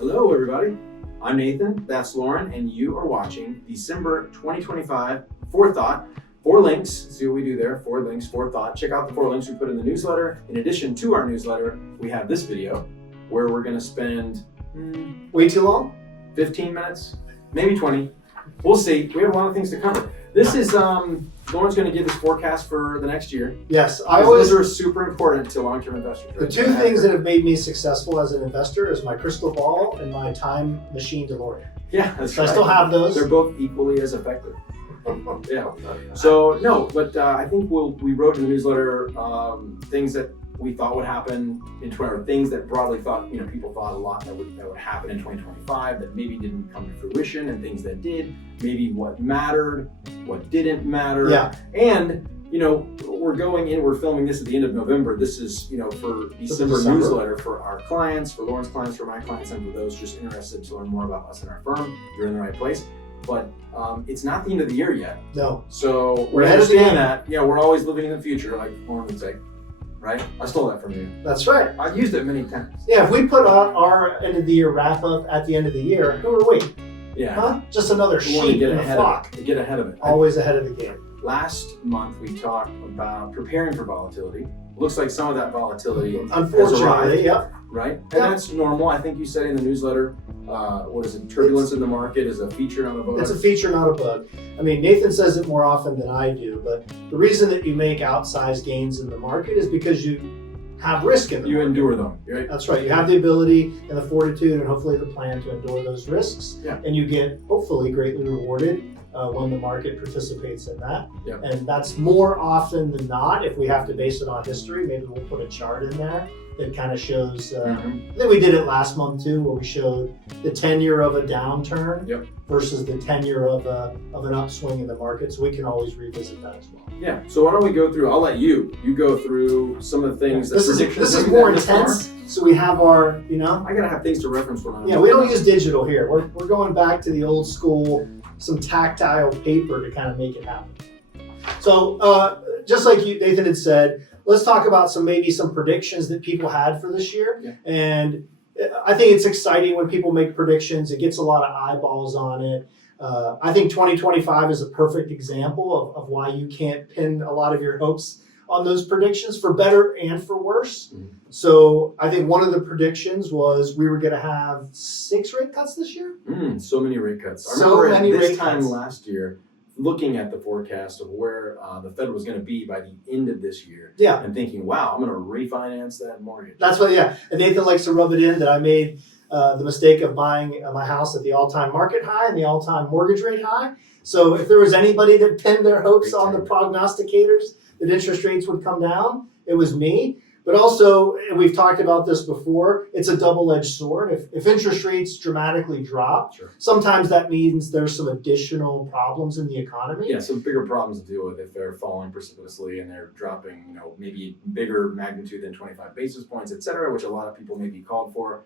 Hello, everybody. I'm Nathan, that's Lauren, and you are watching December 2025 4Thought. 4 links, see what we do there, 4 links, 4Thought. Check out the 4 links we put in the newsletter. In addition to our newsletter, we have this video where we're going to spend way too long? 15 minutes, maybe 20. We'll see. We have a lot of things to cover. This is, Lauren's going to give us forecast for the next year. Yes, Those are super important to long-term investors. The 2 things that have made me successful as an investor is my crystal ball and my time machine DeLorean. Yeah, that's so right. I still have those. They're both equally as effective. Yeah. So no, but I think we wrote in the newsletter things that we thought would happen in 20, or things that broadly thought, people thought a lot that would happen in 2025 that maybe didn't come to fruition, and things that did, maybe what mattered, what didn't matter. Yeah. And we're filming this at the end of November. This is, for December newsletter for our clients, for Lauren's clients, for my clients, and for those just interested to learn more about us and our firm. You're in the right place. But it's not the end of the year yet. No. So we understand that, we're always living in the future, like Lauren would say, right? I stole that from you. That's right. I've used it many times. Yeah, if we put out our end of the year wrap up at the end of the year, who are we? Yeah. Huh? Just another sheep in the flock. Get ahead of it. Always ahead of the game. Last month we talked about preparing for volatility. Looks like some of that volatility unfortunately, has arrived, yep. Right? And that's normal. I think you said in the newsletter, turbulence in the market is a feature, not a bug. It's a feature, not a bug. I mean, Nathan says it more often than I do, but the reason that you make outsized gains in the market is because you have risk in the market. Endure them, right? That's right. You have the ability and the fortitude and hopefully the plan to endure those risks. Yeah. And you get hopefully greatly rewarded when the market participates in that. Yeah. And that's more often than not, if we have to base it on history, maybe we'll put a chart in there that kind of shows, I think we did it last month too, where we showed the tenure of a downturn versus the tenure of an upswing in the market. So we can always revisit that as well. Yeah. So why don't we go through, I'll let you go through some of the things. This is more intense. So we have our, I gotta have things to reference when I'm. Yeah, we don't use digital here. We're going back to the old school, some tactile paper to kind of make it happen. So just like Nathan had said, let's talk about some predictions that people had for this year. Yeah. And I think it's exciting when people make predictions. It gets a lot of eyeballs on it. I think 2025 is a perfect example of why you can't pin a lot of your hopes on those predictions, for better and for worse. Mm-hmm. So I think one of the predictions was we were going to have 6 rate cuts this year. So many rate cuts. I remember this time last year, looking at the forecast of where the Fed was going to be by the end of this year, and thinking, wow, I'm going to refinance that mortgage. That's what, And Nathan likes to rub it in that I made the mistake of buying my house at the all-time market high and the all-time mortgage rate high. So if there was anybody that pinned their hopes on the prognosticators that interest rates would come down, it was me. But also, and we've talked about this before, it's a double-edged sword. If interest rates dramatically drop, sometimes that means there's some additional problems in the economy. Yeah, some bigger problems to deal with if they're falling precipitously and they're dropping, maybe bigger magnitude than 25 basis points, et cetera, which a lot of people may be called for.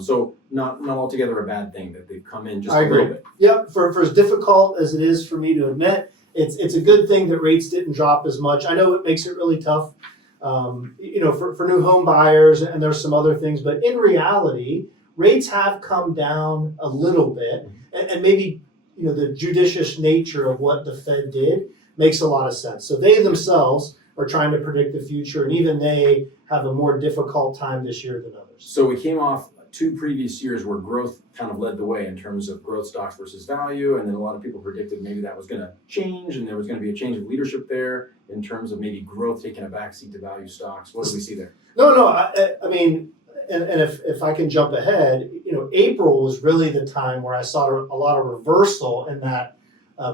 So not altogether a bad thing that they've come in just a little bit. Yep, for as difficult as it is for me to admit, it's a good thing that rates didn't drop as much. I know it makes it really tough. For new home buyers, and there's some other things, but in reality, rates have come down a little bit, and maybe the judicious nature of what the Fed did makes a lot of sense. So they themselves are trying to predict the future, and even they have a more difficult time this year than others. So we came off 2 previous years where growth kind of led the way in terms of growth stocks versus value, and then a lot of people predicted maybe that was going to change, and there was going to be a change of leadership there in terms of maybe growth taking a backseat to value stocks. What do we see there? No. I mean, and if I can jump ahead, April was really the time where I saw a lot of reversal in that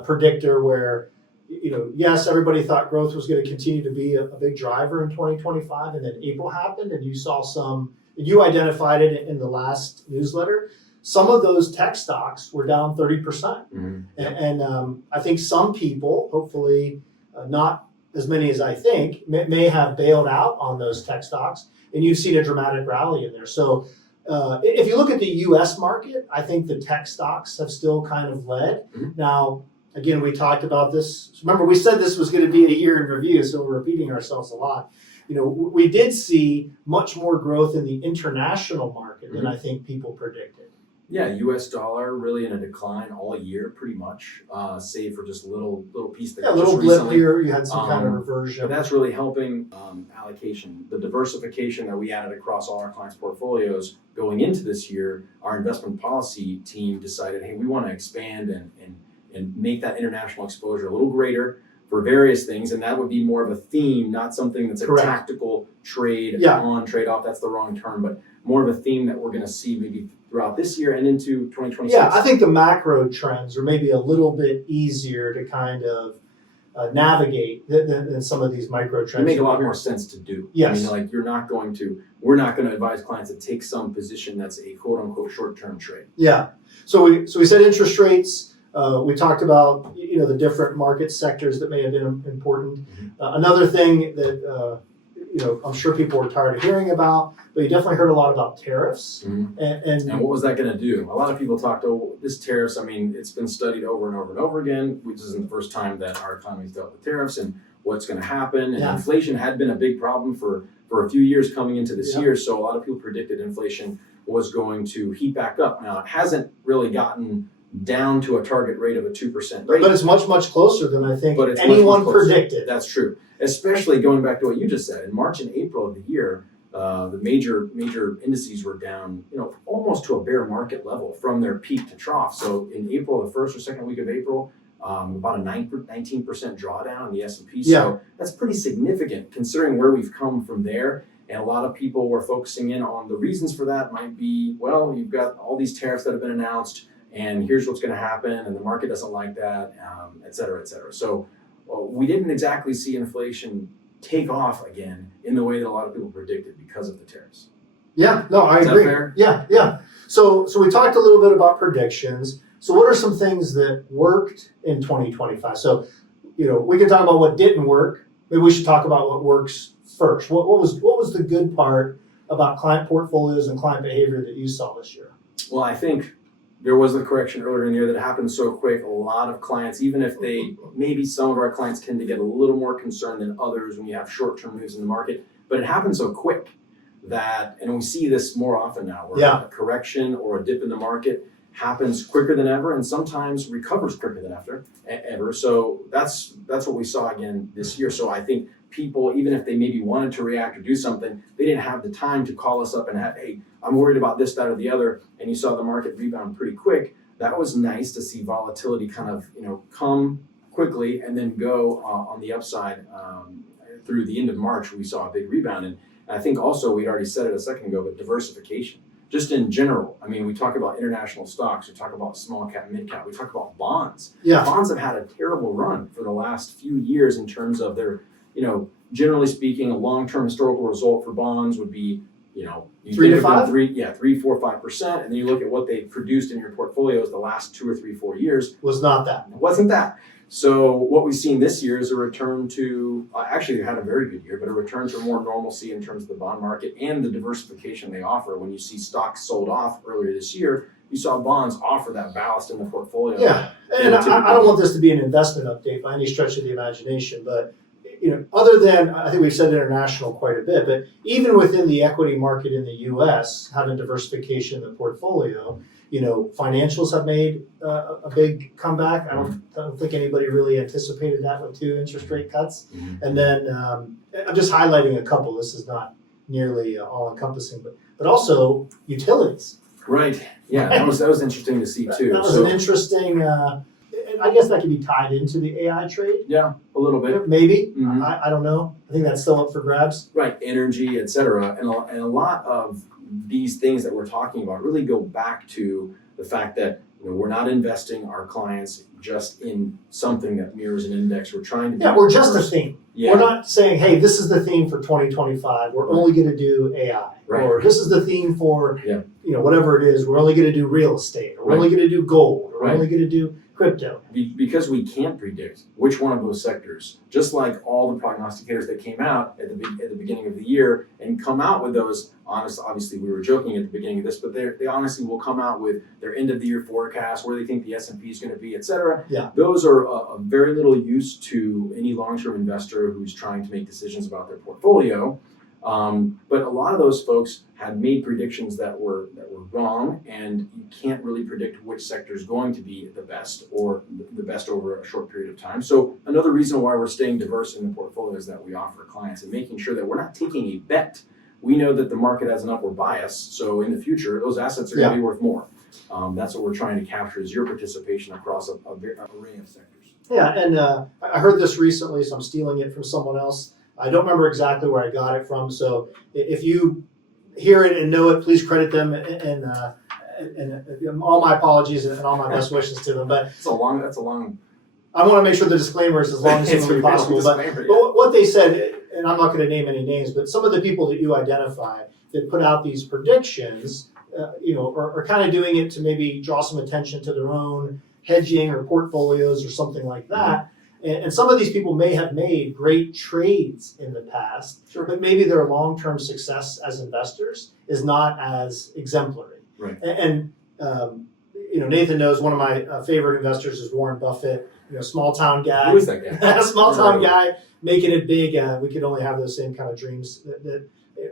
predictor where, yes, everybody thought growth was going to continue to be a big driver in 2025, and then April happened, and you saw you identified it in the last newsletter. Some of those tech stocks were down 30%. Mm-hmm. And I think some people, hopefully not as many as I think, may have bailed out on those tech stocks, and you've seen a dramatic rally in there. So if you look at the U.S. market, I think the tech stocks have still kind of led. Mm-hmm. Now, again, we talked about this. Remember, we said this was going to be a year in review, so we're repeating ourselves a lot. We did see much more growth in the international market than I think people predicted. Yeah, U.S. dollar really in a decline all year, pretty much, save for just a little piece that Yeah, a just little blip recently. here. You had some kind of But reversion. that's really helping allocation. The diversification that we added across all our clients' portfolios going into this year, our investment policy team decided, hey, we want to expand and make that international exposure a little greater for various things, and that would be more of a theme, not something that's a Correct. tactical trade Yeah. on, trade off. That's the wrong term, but more of a theme that we're going to see maybe throughout this year and into 2026. Yeah, I think the macro trends are maybe a little bit easier to kind of navigate than some of these micro trends. They make a lot more sense to do. Yes. I mean, like we're not going to advise clients to take some position that's a quote unquote short-term trade. Yeah. So we said interest rates. We talked about the different market sectors that may have been important. Mm-hmm. Another thing that I'm sure people were tired of hearing about, but you definitely heard a lot about tariffs. Mm-hmm. And what was that going to do? A lot of people talked, this tariffs, I mean, it's been studied over and over and over again. This isn't the first time that our economy's dealt with tariffs and what's going to happen. And inflation had been a big problem for a few years coming into this year. So a lot of people predicted inflation was going to heat back up. Now, it hasn't really gotten down to a target rate of a 2% rate. But it's much, much closer than I think But it's anyone much closer. predicted. That's true. Especially going back to what you just said. In March and April of the year, the major indices were down, almost to a bear market level from their peak to trough. So in April, the first or second week of April, about a 19% drawdown in the S&P. So that's pretty significant considering where we've come from there. And a lot of people were focusing in on the reasons for that might be, well, you've got all these tariffs that have been announced, and here's what's going to happen, and the market doesn't like that, et cetera, et cetera. So we didn't exactly see inflation take off again in the way that a lot of people predicted because of the tariffs. Yeah, no, I Is agree. that fair? Yeah. So we talked a little bit about predictions. So what are some things that worked in 2025? So, we can talk about what didn't work. Maybe we should talk about what works first. What was the good part about client portfolios and client behavior that you saw this year? Well, I think there was a correction earlier in the year that happened so quick. A lot of clients, even if maybe some of our clients tend to get a little more concerned than others when you have short-term moves in the market, but it happened so quick that, and we see this more often now, where a correction or a dip in the market happens quicker than ever and sometimes recovers quicker than ever. So that's what we saw again this year. So I think people, even if they maybe wanted to react or do something, they didn't have the time to call us up and have, hey, I'm worried about this, that, or the other, and you saw the market rebound pretty quick. That was nice to see volatility kind of, come quickly and then go on the upside through the end of March. We saw a big rebound. And I think also, we'd already said it a second ago, but diversification. Just in general, I mean, we talk about international stocks, we talk about small cap, mid cap, we talk about bonds. Yeah. Bonds have had a terrible run for the last few years in terms of their, generally speaking, a long-term historical result for bonds would be, you 3 to 5? 3, 4, 5%, and then you look at what they produced in your portfolios the last 2 or 3, 4 years. Was not that. It wasn't that. So what we've seen this year is a return to, actually they had a very good year, but a return to more normalcy in terms of the bond market and the diversification they offer. When you see stocks sold off earlier this year, you saw bonds offer that ballast in the portfolio. Yeah, and I don't want this to be an investment update by any stretch of the imagination, but other than, I think we've said international quite a bit, but even within the equity market in the U.S., having diversification in the portfolio, financials have made a big comeback. I don't think anybody really anticipated that with 2 interest rate cuts. Mm-hmm. And then I'm just highlighting a couple. This is not nearly all-encompassing, but also utilities. Right. Yeah, that was interesting to see too. That was an interesting. And I guess that could be tied into the AI trade. Yeah, a little bit. Maybe. Mm-hmm. I don't know. I think that's still up for grabs. Right, energy, et cetera. And a lot of these things that we're talking about really go back to the fact that we're not investing our clients just in something that mirrors an index. We're trying to we're just a theme. Yeah. We're not saying, hey, this is the theme for 2025. We're only going to do AI. Right. Or this is the theme for, whatever it is. We're only going to do real estate. Or we're only going to do gold. Or we're only going to do crypto. Because we can't predict which one of those sectors, just like all the prognosticators that came out at the beginning of the year and come out with those, obviously we were joking at the beginning of this, but they honestly will come out with their end of the year forecast, where they think the S&P is going to be, et cetera. Yeah. Those are of very little use to any long-term investor who's trying to make decisions about their portfolio. But a lot of those folks had made predictions that were wrong, and you can't really predict which sector is going to be the best or the best over a short period of time. So another reason why we're staying diverse in the portfolio is that we offer clients and making sure that we're not taking a bet. We know that the market has an upward bias, so in the future, those assets are going to be worth more. That's what we're trying to capture is your participation across an array of sectors. Yeah, and I heard this recently, so I'm stealing it from someone else. I don't remember exactly where I got it from, so if you hear it and know it, please credit them, and all my apologies and all my best wishes to them. But that's a long. I want to make sure the disclaimer is as long as humanly possible. But what they said, and I'm not going to name any names, but some of the people that you identify that put out these predictions, are kind of doing it to maybe draw some attention to their own hedging or portfolios or something like that. And some of these people may have made great trades in the past, but maybe their long-term success as investors is not as exemplary. Right. And Nathan knows one of my favorite investors is Warren Buffett. Small town guy. Who is that guy? Small town guy making it big. We could only have those same kind of dreams that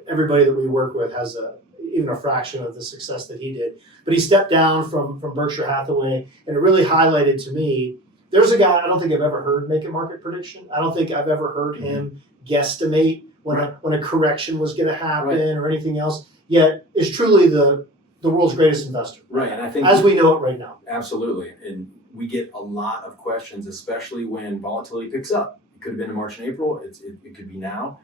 everybody that we work with has even a fraction of the success that he did. But he stepped down from Berkshire Hathaway, and it really highlighted to me. There's a guy I don't think I've ever heard make a market prediction. I don't think I've ever heard him guesstimate when a correction was going to happen or anything else. Yet is truly the world's greatest investor. Right, and I think as we know it right now. Absolutely, and we get a lot of questions, especially when volatility picks up. It could have been in March and April. It could be now.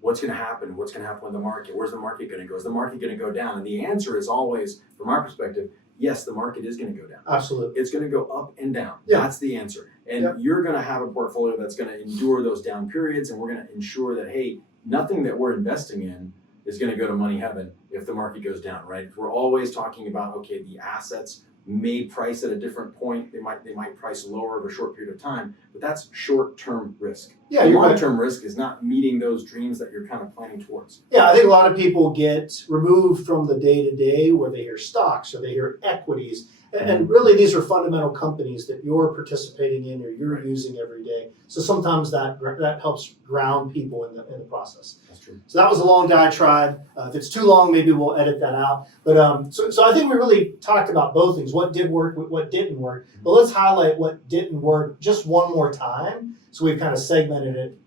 What's going to happen? What's going to happen with the market? Where's the market going to go? Is the market going to go down? And the answer is always, from our perspective, yes, the market is going to go down. Absolutely. It's going to go up and down. Yeah. That's the answer. And you're going to have a portfolio that's going to endure those down periods, and we're going to ensure that, hey, nothing that we're investing in is going to go to money heaven if the market goes down, right? We're always talking about, okay, the assets may price at a different point. They might price lower over a short period of time, but that's short-term risk. Yeah, long-term risk is not meeting those dreams that you're kind of planning towards. Yeah, I think a lot of people get removed from the day-to-day where they hear stocks or they hear equities. And really, these are fundamental companies that you're participating in or you're using every day. So sometimes that helps ground people in the process. That's true. So that was a long diatribe. If it's too long, maybe we'll edit that out. But so I think we really talked about both things: what did work, what didn't work. But let's highlight what didn't work just one more time. So we've kind of segmented it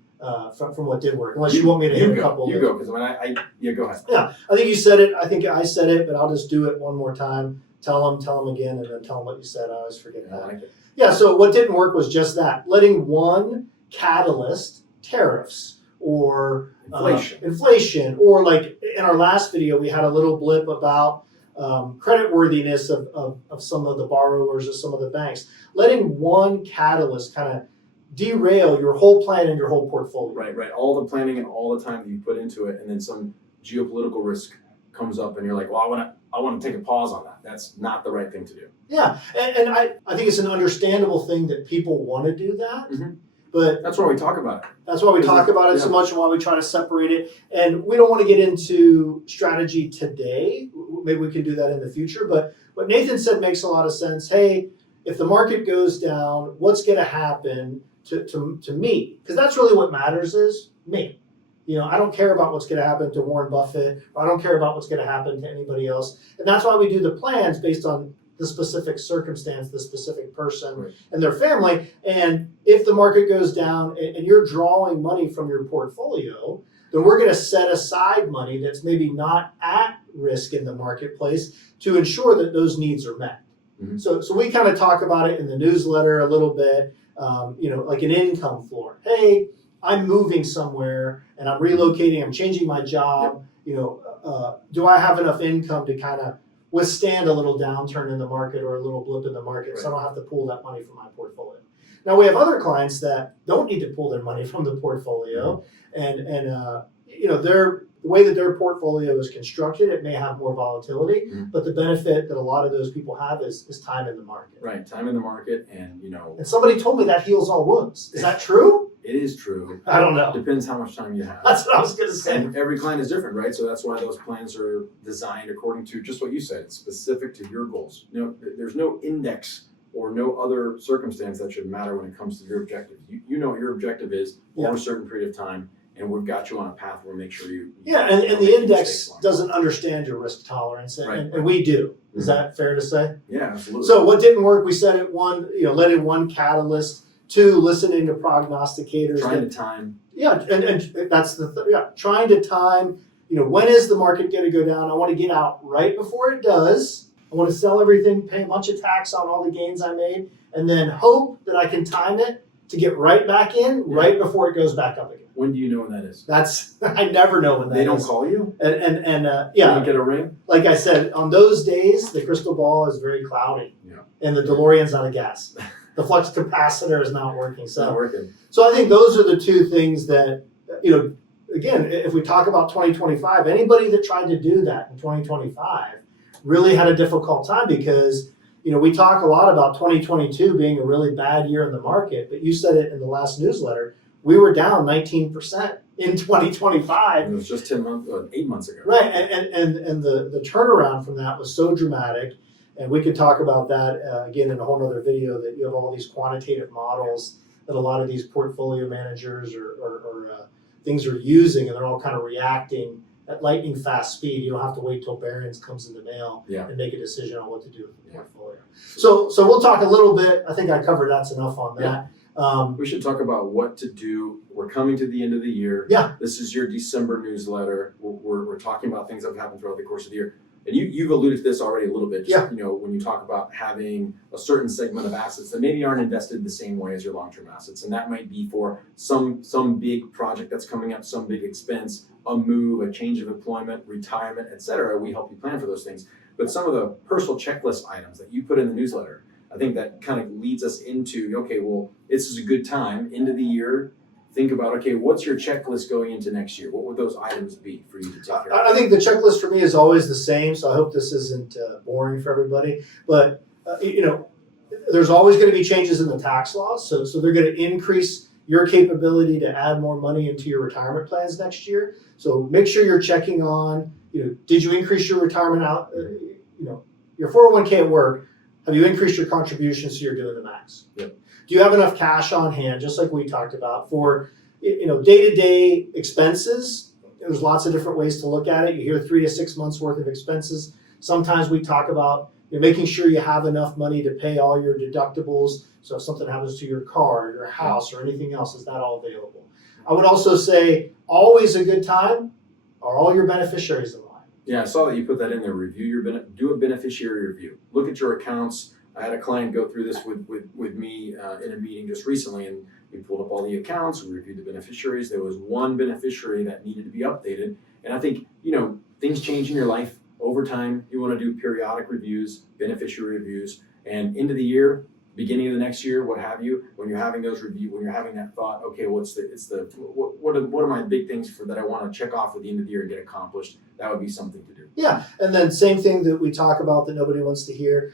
from what did work. Unless you want me to hit a couple. You go, because go ahead. Yeah, I think you said it. I think I said it, but I'll just do it one more time. Tell them again, and then tell them what you said. I always forget that. Yeah, so what didn't work was just that. Letting one catalyst, tariffs or inflation, or like in our last video, we had a little blip about creditworthiness of some of the borrowers of some of the banks. Letting one catalyst kind of derail your whole plan and your whole portfolio. Right. All the planning and all the time that you put into it, and then some geopolitical risk comes up and you're like, well, I want to take a pause on that. That's not the right thing to do. Yeah, and I think it's an understandable thing that people want to do that, but that's why we talk about it. That's why we talk about it so much, and why we try to separate it. And we don't want to get into strategy today. Maybe we can do that in the future. But what Nathan said makes a lot of sense. Hey, if the market goes down, what's going to happen to me? Because that's really what matters is me. I don't care about what's going to happen to Warren Buffett, or I don't care about what's going to happen to anybody else. And that's why we do the plans based on the specific circumstance, the specific person and their family. And if the market goes down and you're drawing money from your portfolio, then we're going to set aside money that's maybe not at risk in the marketplace to ensure that those needs are met. So we kind of talk about it in the newsletter a little bit, like an income floor. Hey, I'm moving somewhere and I'm relocating, I'm changing my job, do I have enough income to kind of withstand a little downturn in the market or a little blip in the market so I don't have to pull that money from my portfolio? Now, we have other clients that don't need to pull their money from the portfolio and the way that their portfolio is constructed, it may have more volatility, but the benefit that a lot of those people have is time in the market. Right, time in the market, and And somebody told me that heals all wounds. Is that true? It is true. I don't know. Depends how much time you have. That's what I was going to say. And every client is different, right? So that's why those plans are designed according to just what you said. It's specific to your goals. There's no index or no other circumstance that should matter when it comes to your objective. You know what your objective is over a certain period of time, and we've got you on a path where we make sure you Yeah, and don't the make any index mistakes along. doesn't understand your risk tolerance, and, Right, and right. we do. Is Mhm. that fair to say? Yeah, absolutely. So what didn't work? We said it. One, let in one catalyst. Two, listening to prognosticators. Trying to time. Yeah, and that's trying to time. When is the market going to go down? I want to get out right before it does. I want to sell everything, pay a bunch of tax on all the gains I made, and then hope that I can time it to get right back in right before it goes back up again. When do you know when that is? I never know when that is. They don't call you? And You don't get a ring? like I said, on those days, the crystal ball is very cloudy. Yeah. And the DeLorean's out of gas. The flux capacitor is not working. It's not working. So I think those are the two things that, again, if we talk about 2025, anybody that tried to do that in 2025 really had a difficult time because, we talk a lot about 2022 being a really bad year in the market, but you said it in the last newsletter, we were down 19% in 2025. It was just 8 months ago. Right, and the turnaround from that was so dramatic, and we could talk about that again in a whole other video, that you have all these quantitative models that a lot of these portfolio managers or things are using, and they're all kind of reacting at lightning fast speed. You don't have to wait till Barron's comes in the mail and make a decision on what to do with the portfolio. So we'll talk a little bit. I think I covered that's enough on that. We should talk about what to do. We're coming to the end of the year. Yeah. This is your December newsletter. We're talking about things that have happened throughout the course of the year. And you've alluded to this already a little bit. Just, when you talk about having a certain segment of assets that maybe aren't invested the same way as your long-term assets. And that might be for some big project that's coming up, some big expense, a move, a change of employment, retirement, et cetera. We help you plan for those things. But some of the personal checklist items that you put in the newsletter, I think that kind of leads us into, okay, well, this is a good time, end of the year. Think about, okay, what's your checklist going into next year? What would those items be for you to take care of? I think the checklist for me is always the same, so I hope this isn't boring for everybody. But, there's always going to be changes in the tax laws, so they're going to increase your capability to add more money into your retirement plans next year. So make sure you're checking on, did you increase your retirement out, your 401k at work? Have you increased your contributions so you're doing the max? Yep. Do you have enough cash on hand, just like we talked about, for day-to-day expenses? There's lots of different ways to look at it. You hear 3 to 6 months worth of expenses. Sometimes we talk about making sure you have enough money to pay all your deductibles. So if something happens to your car, or your house, or anything else, is that all available? I would also say always a good time are all your beneficiaries in line. Yeah, I saw that you put that in there. Do a beneficiary review. Look at your accounts. I had a client go through this with me in a meeting just recently, and we pulled up all the accounts, we reviewed the beneficiaries. There was one beneficiary that needed to be updated. And I think, things change in your life over time. You want to do periodic reviews, beneficiary reviews, and end of the year, beginning of the next year, what have you, when you're having those reviews, when you're having that thought, okay, what are my big things that I want to check off at the end of the year and get accomplished? That would be something to do. Yeah, and then same thing that we talk about that nobody wants to hear.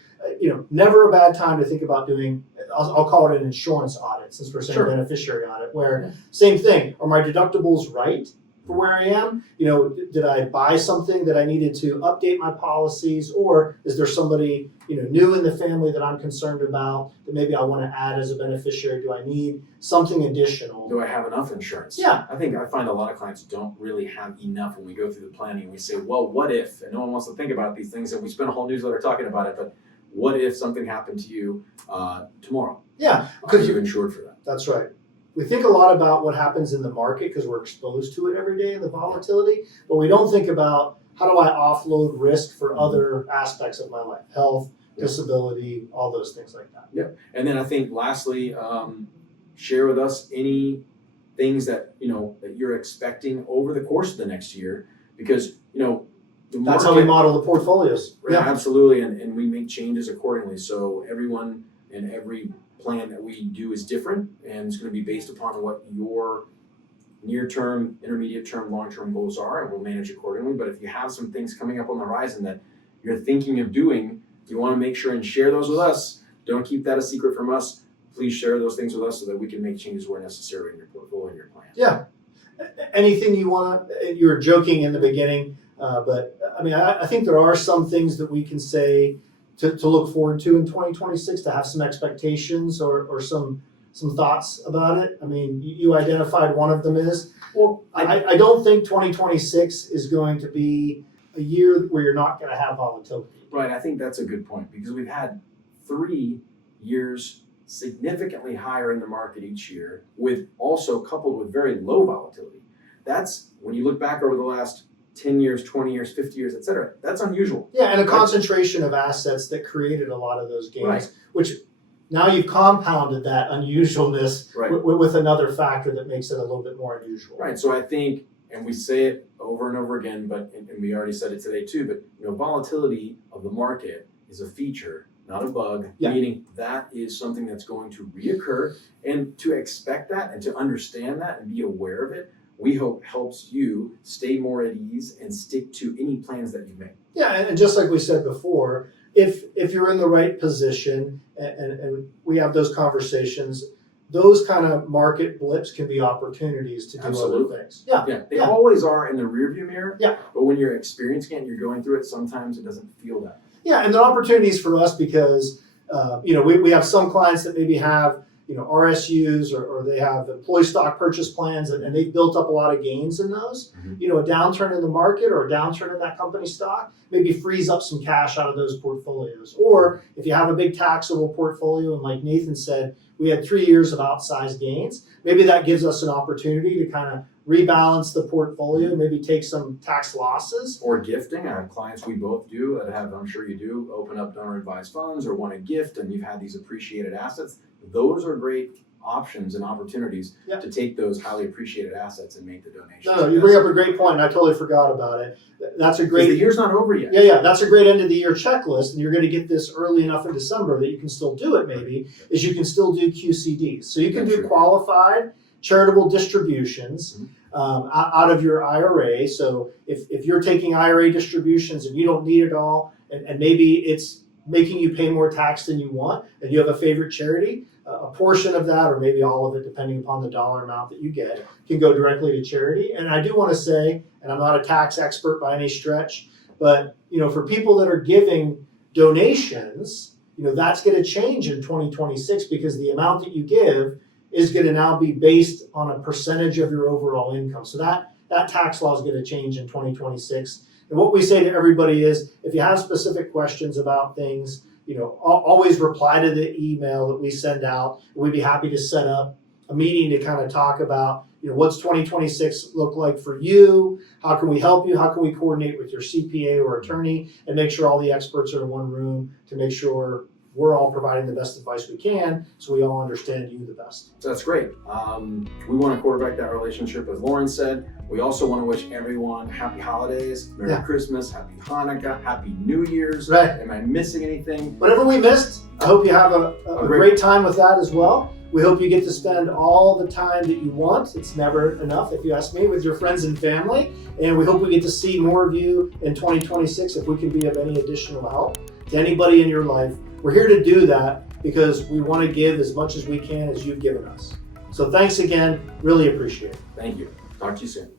Never a bad time to think about doing, I'll call it an insurance audit, since we're saying beneficiary audit, where same thing, are my deductibles right for where I am? Did I buy something that I needed to update my policies, or is there somebody new in the family that I'm concerned about that maybe I want to add as a beneficiary? Do I need something additional? Do I have enough insurance? Yeah. I find a lot of clients don't really have enough when we go through the planning. We say, well, what if? And no one wants to think about these things, and we spend a whole newsletter talking about it, but what if something happened to you tomorrow? Yeah. Are you insured for that? That's right. We think a lot about what happens in the market because we're exposed to it every day in the volatility, but we don't think about how do I offload risk for other aspects of my life, health, disability, all those things like that. Yep. And then I think lastly, share with us any things that that you're expecting over the course of the next year, because that's how we model the portfolios. Yeah, absolutely, and we make changes accordingly. So everyone and every plan that we do is different, and it's going to be based upon what your near-term, intermediate-term, long-term goals are, and we'll manage accordingly. But if you have some things coming up on the horizon that you're thinking of doing, you want to make sure and share those with us. Don't keep that a secret from us. Please share those things with us so that we can make changes where necessary in your portfolio and your plan. Yeah. Anything you want to, you were joking in the beginning, but I think there are some things that we can say to look forward to in 2026, to have some expectations or some some thoughts about it? I mean, you identified one of them is, Well, I don't think 2026 is going to be a year where you're not going to have volatility. right, I think that's a good point because we've had 3 years significantly higher in the market each year, with also coupled with very low volatility. That's when you look back over the last 10 years, 20 years, 50 years, et cetera, that's unusual. Yeah, and a concentration of assets that created a lot of those gains, Right. which now you've compounded that unusualness Right. with another factor that makes it a little bit more unusual. Right, so I think, and we say it over and over again, but and we already said it today too, but volatility of the market is a feature, not a bug, Yeah. meaning that is something that's going to reoccur, and to expect that and to understand that and be aware of it, we hope helps you stay more at ease and stick to any plans that you make. Yeah, and just like we said before, if you're in the right position and we have those conversations, those kind of market blips can be opportunities to do Absolutely. other things. Yeah, Yeah, they Yeah. always are in the rearview mirror. Yeah. But when you're experiencing it and you're going through it, sometimes it doesn't feel that. yeah, and they're opportunities for us because we have some clients that maybe have RSUs or they have employee stock purchase plans and they've built up a lot of gains in those. Mhm. A downturn in the market or a downturn in that company stock maybe frees up some cash out of those portfolios. Or if you have a big taxable portfolio and like Nathan said, we had 3 years of outsized gains, maybe that gives us an opportunity to kind of rebalance the portfolio, maybe take some tax losses. Or gifting. I have clients we both do that have, I'm sure you do, open up donor advised funds or want to gift and you've had these appreciated assets. Those are great options and opportunities Yeah. to take those highly appreciated assets and make the donation. No, you bring up a great point, and I totally forgot about it. That's a The great year's not over yet. Yeah, that's a great end of the year checklist, and you're going to get this early enough in December that you can still do it. Maybe is you can still do QCDs, so you can That's do true. qualified charitable distributions out of your IRA. So if you're taking IRA distributions and you don't need it all, and maybe it's making you pay more tax than you want, and you have a favorite charity, a portion of that, or maybe all of it, depending upon the dollar amount that you get, can go directly to charity. And I do want to say, and I'm not a tax expert by any stretch, but for people that are giving donations, that's going to change in 2026 because the amount that you give is going to now be based on a percentage of your overall income. So that tax law is going to change in 2026. And what we say to everybody is, if you have specific questions about things, always reply to the email that we send out. We'd be happy to set up a meeting to kind of talk about, what's 2026 look like for you? How can we help you? How can we coordinate with your CPA or attorney and make sure all the experts are in one room to make sure we're all providing the best advice we can so we all understand you the best. So that's great. We want to quarterback that relationship, as Lauren said. We also want to wish everyone happy holidays, Merry Christmas, Happy Hanukkah, Happy New Year's. Right. Am I missing anything? Whatever we missed, I hope you have a great time with that as well. We hope you get to spend all the time that you want. It's never enough, if you ask me, with your friends and family. And we hope we get to see more of you in 2026 if we can be of any additional help to anybody in your life. We're here to do that because we want to give as much as we can as you've given us. So thanks again. Really appreciate it. Thank you. Talk to you soon.